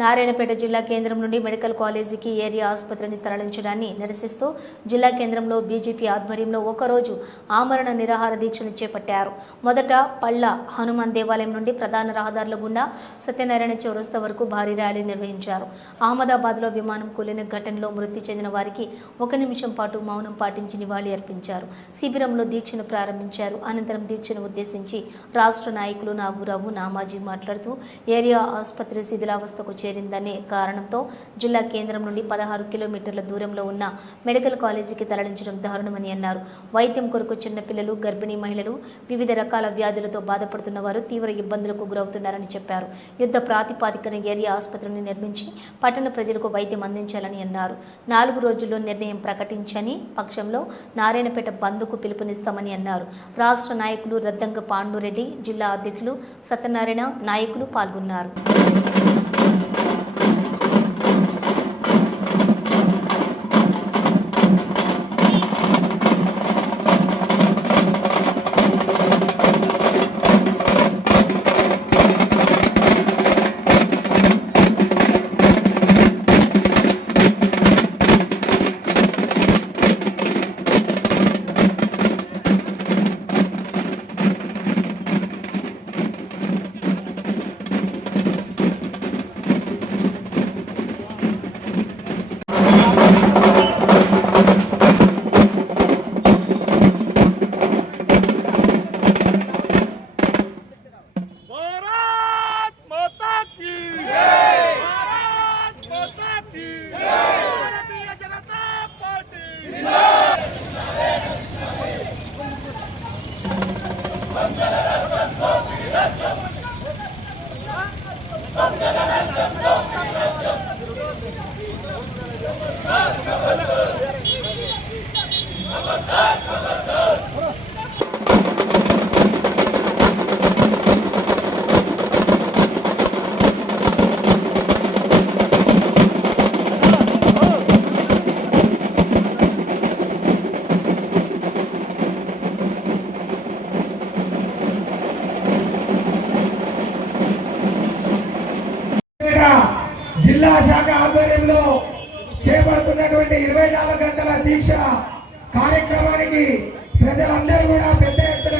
నారాయణపేట జిల్లా కేంద్రం నుండి మెడికల్ కాలేజీకి ఏరియా ఆసుపత్రిని తరలించడాన్ని నిరసిస్తూ జిల్లా కేంద్రంలో బీజేపీ ఆధ్వర్యంలో ఒకరోజు ఆమరణ నిరాహార దీక్షను చేపట్టారు. మొదట పళ్ళ హనుమాన్ దేవాలయం నుండి ప్రధాన రహదారుల గుండా సత్యనారాయణ చౌరస్తా వరకు భారీ ర్యాలీ నిర్వహించారు. అహ్మదాబాద్లో విమానం కూలిన ఘటనలో మృతి చెందిన వారికి 1 నిమిషం పాటు మౌనం పాటించి నివాళి అర్పించారు. శిబిరంలో దీక్షను ప్రారంభించారు. అనంతరం దీక్షను ఉద్దేశించి రాష్ట్ర నాయకులు నాగురావు, నామాజీ మాట్లాడుతూ ఏరియా ఆసుపత్రి శిథిలావస్థకు చేరిందనే కారణంతో జిల్లా కేంద్రం నుండి 16 కిలోమీటర్ల దూరంలో ఉన్న మెడికల్ కాలేజీకి తరలించడం దారుణమని అన్నారు. వైద్యం కొరకు చిన్నపిల్లలు, గర్భిణీ మహిళలు, వివిధ రకాల వ్యాధులతో బాధపడుతున్న వారు తీవ్ర ఇబ్బందులకు గురవుతున్నారని చెప్పారు. యుద్ధ ప్రాతిపాదికన ఏరియా ఆసుపత్రిని నిర్మించి పట్టణ ప్రజలకు వైద్యం అందించాలని అన్నారు. 4 రోజుల్లో నిర్ణయం ప్రకటించని పక్షంలో నారాయణపేట బంద్కు పిలుపునిస్తామని అన్నారు. రాష్ట్ర నాయకులు రద్దంగ పాండురెడ్డి, జిల్లా అధ్యక్షులు సత్యనారాయణ నాయకులు పాల్గొన్నారు. జిల్లా శాఖ ఆధ్వర్యంలో చేపడుతున్నటువంటి 24 గంటల దీక్ష కార్యక్రమానికి ప్రజలందరూ కూడా పెద్ద ఎత్తున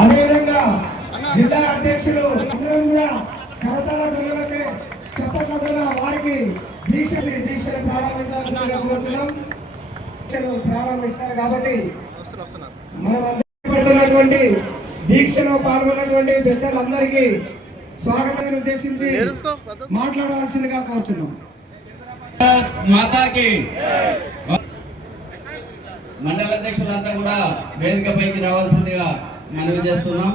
అదేవిధంగా జిల్లా అధ్యక్షులు అందరం కూడా కరతాళ ధ్వనులకే చెప్పబోతున్న వారికి దీక్షను ప్రారంభించాల్సిందిగా కోరుతున్నాం. ప్రారంభిస్తారు కాబట్టి మనం పడుతున్నటువంటి దీక్షలో పాల్గొన్నటువంటి పెద్దలందరికీ స్వాగతాన్ని ఉద్దేశించి మాట్లాడవలసిందిగా కోరుతున్నాం. మాతాకి మండల అధ్యక్షులంతా కూడా వేదికపైకి రావాల్సిందిగా మనవి చేస్తున్నాం.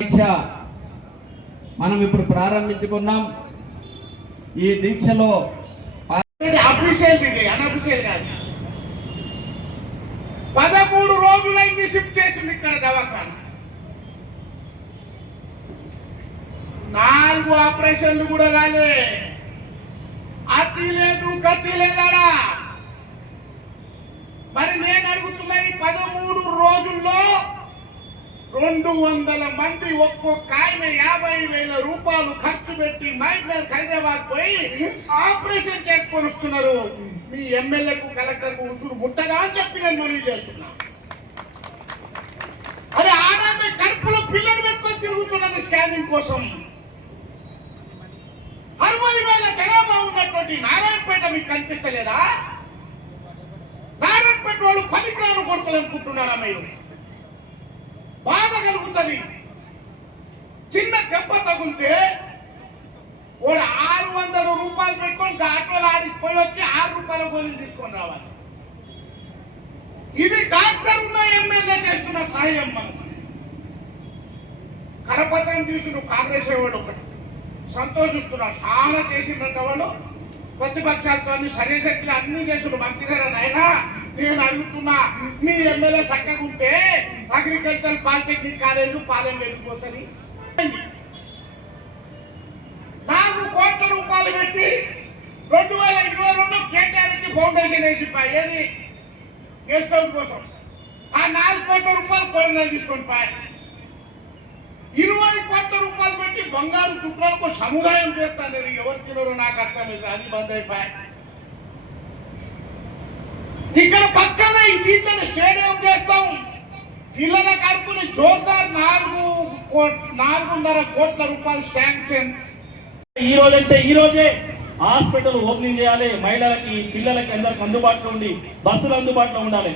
దీక్ష మనం ఇప్పుడు ప్రారంభించుకున్నాం. ఈ దీక్షలో అఫీషియల్ ఇది అన్అఫీషియల్ కాదు. 13 రోజులైంది షిఫ్ట్ చేసింది ఇక్కడ దవాఖాన. 4 ఆపరేషన్లు కూడా కాలే. అతి లేదు గతి లేదడా. మరి నేను అడుగుతున్నా, ఈ 13 రోజుల్లో 200 మంది ఒక్కొక్క ఆయన 50,000 రూపాయలు ఖర్చు పెట్టి మైగ్రేట్ హైదరాబాద్ పోయి ఆపరేషన్ చేసుకొని వస్తున్నారు. మీ ఎమ్మెల్యేకు కలెక్టర్కు ఉసురు ముట్టగా అని చెప్పి నేను మనవి చేస్తున్నా. అదే ఆడమే కడుపులో పిల్లలు పెట్టుకొని తిరుగుతున్నది స్కానింగ్ కోసం. 60,000 జనాభా ఉన్నటువంటి నారాయణపేట మీకు కనిపిస్తలేదా? నారాయణపేట వాళ్ళు పనికిరాను కొడుకులు అనుకుంటున్నారా మీరు? బాధ కలుగుతుంది. చిన్న దెబ్బ తగిలితే వాడు 600 రూపాయలు పెట్టుకొని ఆటోలు ఆడికి పోయి వచ్చి 6 రూపాయల గోళీలు తీసుకొని రావాలి. ఇది డాక్టర్ ఉన్న ఎమ్మెల్యే చేస్తున్న సాయం. మనం కరపత్రం తీసుడు కాంగ్రెస్ వాడు ఒకటి సంతోషిస్తున్నారు. చాలా చేసిందంట వాళ్ళు. ప్రతిపక్షాలతో సర్యశక్తులు అన్ని చేసుడు మంచిదేనా నాయనా? నేను అడుగుతున్నా, మీ ఎమ్మెల్యే చక్కగా ఉంటే అగ్రికల్చర్ పాలిటెక్నిక్ కాలేజీ పాలెం వెళ్ళిపోతుంది. 4 కోట్ల రూపాయలు పెట్టి 2022 కేటాయించి ఫౌండేషన్ వేసి ఏది గెస్ట్ హౌస్ కోసం ఆ 4 కోట్ల రూపాయలు కొనుగోలు తీసుకొని పాయి 20 కోట్ల రూపాయలు పెట్టి బంగారు తుప్పలకు సముదాయం చేస్తాను. ఎవరు తినరు నాకు అర్థమైంది. అది బంద్ అయిపోయి ఇక్కడ పక్కన దీంట్లో స్టేడియం చేస్తాం. పిల్లల కడుపుని జోర్దార్ 4.5 కోట్ల రూపాయలు శాంక్షన్. ఈ రోజంటే ఈ రోజే హాస్పిటల్ ఓపెనింగ్ చేయాలి. మహిళలకి పిల్లలకి అందరికి అందుబాటులో ఉండి బస్సులు అందుబాటులో ఉండాలి.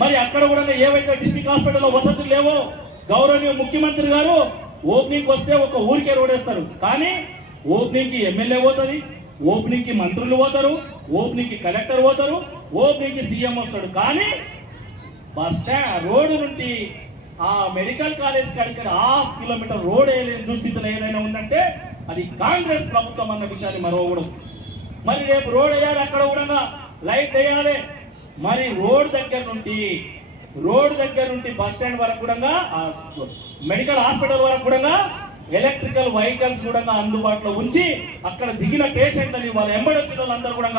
మరి అక్కడ కూడా ఏవైతే డిస్ట్రిక్ట్ హాస్పిటల్లో వసతులు లేవో గౌరవనీయ ముఖ్యమంత్రి గారు ఓపెనింగ్ వస్తే ఒక ఊరికే రోడ్ వేస్తారు. కానీ ఓపెనింగ్ కి ఎమ్మెల్యే పోతుంది, ఓపెనింగ్ కి మంత్రులు పోతారు, ఓపెనింగ్ కి కలెక్టర్ పోతారు, ఓపెనింగ్ కి సీఎం వస్తాడు. కానీ బస్ స్టాండ్ రోడ్డు నుండి ఆ మెడికల్ కాలేజ్ కాడికి 1/2 కిలోమీటర్ రోడ్ వేయలేని దుస్థితిలో ఏదైనా ఉందంటే అది కాంగ్రెస్ ప్రభుత్వం అన్న విషయాన్ని మరవకూడదు. మరి రేపు రోడ్ వేయాలి, అక్కడ కూడా లైట్ వేయాలి. మరి రోడ్ దగ్గర నుండి బస్ స్టాండ్ వరకు కూడా మెడికల్ హాస్పిటల్ వరకు కూడా ఎలక్ట్రికల్ వెహికల్స్ కూడా అందుబాటులో ఉంచి అక్కడ దిగిన పేషెంట్లని వాళ్ళ ఎంబడి వచ్చిన వాళ్ళందరూ కూడా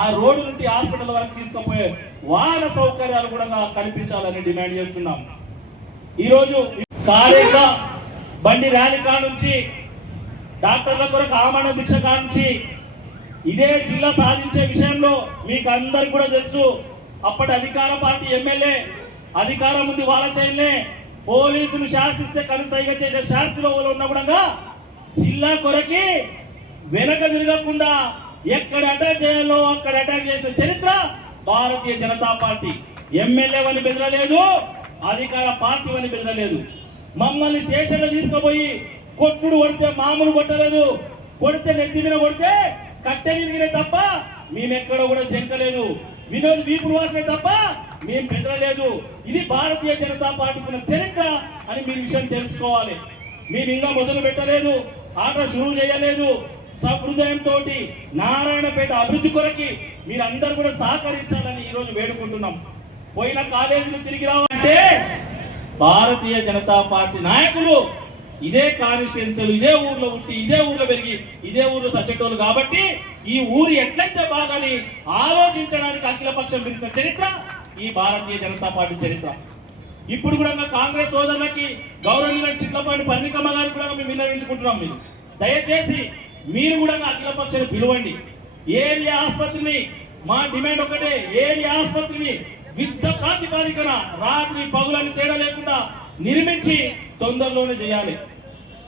ఆ రోడ్డు నుండి హాస్పిటల్ వరకు తీసుకుపోయే వాహన సౌకర్యాలు కూడా కల్పించాలని డిమాండ్ చేస్తున్నాం. ఈరోజు కాలేజ బండి ర్యాలీ కానుంచి డాక్టర్ల కొరకు ఆమరణ దీక్ష కానుంచి ఇదే జిల్లా సాధించే విషయంలో మీకు అందరికి కూడా తెలుసు. అప్పటి అధికార పార్టీ ఎమ్మెల్యే అధికారం ఉంది వాళ్ళ చేయలే పోలీసులు శాసిస్తే కనుసైగా చేసే శాస్త్రిలో ఉన్న కూడా జిల్లా కొరకి వెనక తిరగకుండా ఎక్కడ అటాక్ చేయాలో అక్కడ అటాక్ చేసిన చరిత్ర భారతీయ జనతా పార్టీ. ఎమ్మెల్యే అని బెదరలేదు, అధికార పార్టీ అని బెదరలేదు. మమ్మల్ని స్టేషన్లో తీసుకుపోయి కొట్టుడు కొడితే మామూలు కొట్టలేదు, కొడితే నెత్తి మీద కొడితే కట్టెలిరిగినే తప్ప మేమెక్కడ కూడా జంకలేదు, వినోద్ వీపుడు వాసనే తప్ప మేము బెదరలేదు. ఇది భారతీయ జనతా పార్టీకి చరిత్ర అని మీరు విషయం తెలుసుకోవాలి. మేము ఇంకా మొదలు పెట్టలేదు, ఆట షురూ చేయలేదు. సహృదయంతో నారాయణపేట అభివృద్ధి కొరకి మీరందరూ కూడా సహకరించాలని ఈ రోజు వేడుకుంటున్నాం. పోయిన కాలేజీలు తిరిగి రావాలంటే భారతీయ జనతా పార్టీ నాయకులు ఇదే కాన్స్టిట్యున్సీలు ఇదే ఊర్లో ఉండి ఇదే ఊర్లో పెరిగి ఇదే ఊర్లో సచ్చేటోళ్ళు కాబట్టి ఈ ఊరు ఎట్లయితే బాగాని ఆలోచించడానికి అఖిలపక్షం పిలిచిన చరిత్ర ఈ భారతీయ జనతా పార్టీ చరిత్ర. ఇప్పుడు కూడా కాంగ్రెస్ సోదరులకి గౌరవనీయ చిట్లపాటి పన్నికమ్మ గారికి కూడా మేము విన్నవించుకుంటున్నాం. మీరు దయచేసి మీరు కూడా అఖిలపక్షాన్ని పిలువండి. ఏరియా ఆసుపత్రిని మా డిమాండ్ ఒకటే, ఏరియా ఆసుపత్రిని యుద్ధ ప్రాతిపాదికన రాత్రి పగులని తేడా లేకుండా నిర్మించి తొందరలోనే చేయాలి.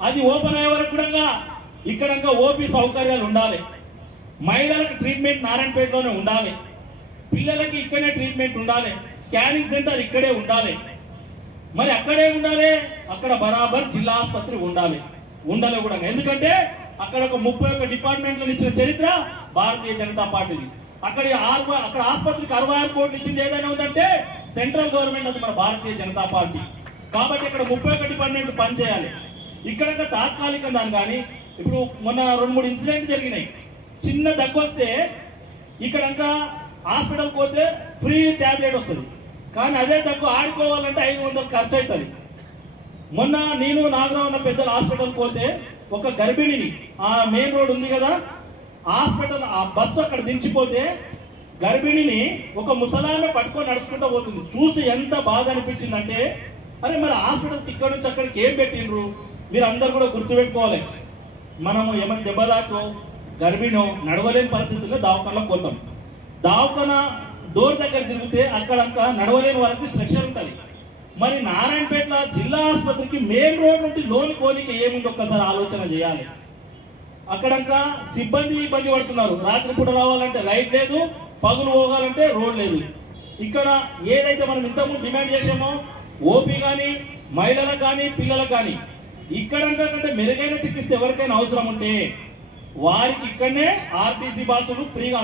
అది ఓపెన్ అయ్యే వరకు కూడా ఇక్కడ ఓపీ సౌకర్యాలు ఉండాలి. మహిళలకు ట్రీట్మెంట్ నారాయణపేటలోనే ఉండాలి, పిల్లలకి ఇక్కడే ట్రీట్మెంట్ ఉండాలి, స్కానింగ్ సెంటర్ ఇక్కడే ఉండాలి. మరి అక్కడే ఉండాలి, అక్కడ బరాబర్ జిల్లా ఆసుపత్రి ఉండాలి కూడా. ఎందుకంటే అక్కడ ఒక 31 డిపార్ట్మెంట్లను ఇచ్చిన చరిత్ర భారతీయ జనతా పార్టీది. అక్కడ ఆసుపత్రికి 66 కోట్లు ఇచ్చింది ఏదైనా ఉందంటే సెంట్రల్ గవర్నమెంట్, అది మన భారతీయ జనతా పార్టీ. కాబట్టి ఇక్కడ 31 డిపార్ట్మెంట్ పనిచేయాలి. ఇక్కడ తాత్కాలికంగా దాని కానీ ఇప్పుడు మొన్న 2-3 ఇన్సిడెంట్ జరిగినాయి. చిన్న దగ్గు వస్తే ఇక్కడ హాస్పిటల్ పోతే ఫ్రీ ట్యాబ్లెట్ వస్తుంది, కానీ అదే దగ్గు ఆడుకోవాలంటే 500 ఖర్చు అవుతుంది. మొన్న నేను నాగరావు ఉన్న పెద్దల హాస్పిటల్ పోతే ఒక గర్భిణిని ఆ మెయిన్ రోడ్ ఉంది కదా హాస్పిటల్ ఆ బస్సు అక్కడ దించిపోతే గర్భిణిని ఒక ముసలామె పట్టుకొని నడుచుకుంటూ పోతుంది. చూసి ఎంత బాధ అనిపించిందంటే అరే మరి హాస్పిటల్కి ఇక్కడ నుంచి అక్కడికి ఏం పెట్టిండ్రు? మీరు అందరు కూడా గుర్తుపెట్టుకోవాలి. మనము ఏమైనా దెబ్బలాటో గర్భిణో నడవలేని పరిస్థితుల్లో దవాఖానలో పోతాం. దవాఖాన డోర్ దగ్గర తిరిగితే అక్కడంతా నడవలేని వాళ్ళకి స్ట్రక్చర్ ఉంటుంది. మరి నారాయణపేట జిల్లా ఆసుపత్రికి మెయిన్ రోడ్ నుండి లోని కోనికి ఏముంది ఒక్కసారి ఆలోచన చేయాలి. అక్కడంకా సిబ్బంది ఇబ్బంది పడుతున్నారు. రాత్రిపూట రావాలంటే లైట్ లేదు, పగులు పోగాలంటే రోడ్ లేదు. ఇక్కడ ఏదైతే మనం ఇంతకుముందు డిమాండ్ చేసామో ఓపీ కానీ మహిళలకు కానీ పిల్లలకు కానీ ఇక్కడంతా కంటే మెరుగైన చికిత్స ఎవరికైనా అవసరం ఉంటే వారికి ఇక్కడనే ఆర్టీసీ బస్సులు ఫ్రీగా